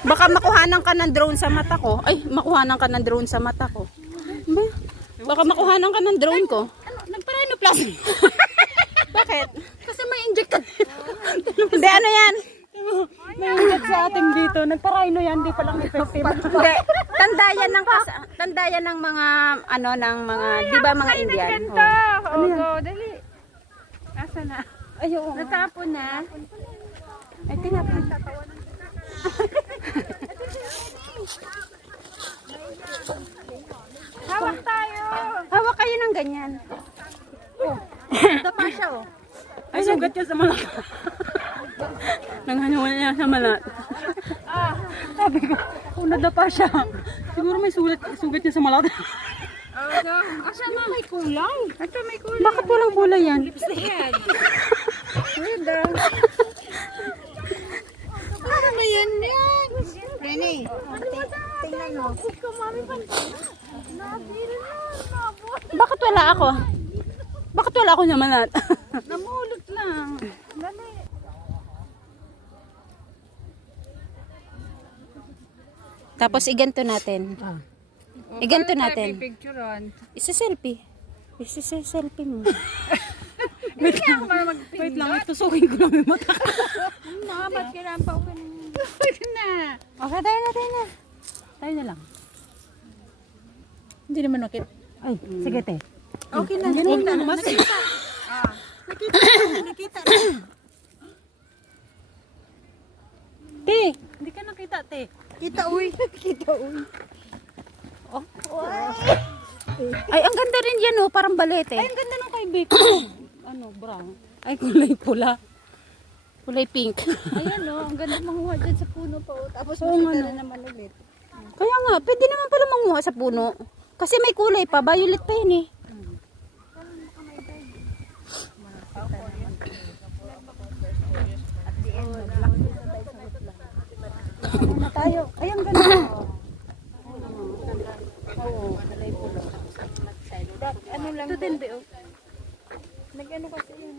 Baka makuhanan ka ng drone sa mata ko. Ay, makuhanan ka ng drone sa mata ko. Baka makuhanan ka ng drone ko. Ano, nagpa-rhinoplasty. Bakit? Kasi may injected. Hindi, ano yan? May inject sa atin dito. Nagpa-rhino yan, di pa lang effective. Hindi. Tanda yan ng mga, ano, ng mga, di ba mga Indian? Oo, go, dali. Asa na? Ayun. Natapon na. Ay, tinapon. Hawak tayo. Hawak kayo ng ganyan. Dapa siya, oh. Ay, sugat yan sa malat. Nanghanuan niya sa malat. Sabi ko, kung nadapa siya, siguro may sugat niya sa malat. Asa na? May kulay. Ito may kulay. Bakit walang kulay yan? Ayan. Wala. Ano ba yan yan? Rene, tingnan mo. Bakit wala ako? Bakit wala ako sa malat? Namulot lang. Dali. Tapos iganto natin. Iganto natin. Picturean. Isa-selfie. Isa-selfie mo. Wait lang. Wait lang. Tusukin ko lang yung mata. Ba't kailangan pa open? Pwede na. Okay, tayo na. Tayo na lang. Hindi naman nakit. Ay, sige te. Okay na. Nakita na. Nakita. Te! Hindi ka nakita, te. Kita uy. Oh. Ay, ang ganda rin yan oh. Parang balete. Ay, ang ganda ng kay Vic. Ano, brown. Ay, kulay pula. Kulay pink. Ayan o, ang ganda manguha dyan sa puno pa. Tapos Oo, makita ano. na naman ulit. Kaya nga, pwede naman pala manguha sa puno. Kasi may kulay pa. Violet pa yun eh. Na tayo. Ay, ang ganda. Oo, kulay pula. Ano lang. Ito din, Beo. Nag-ano kasi yun.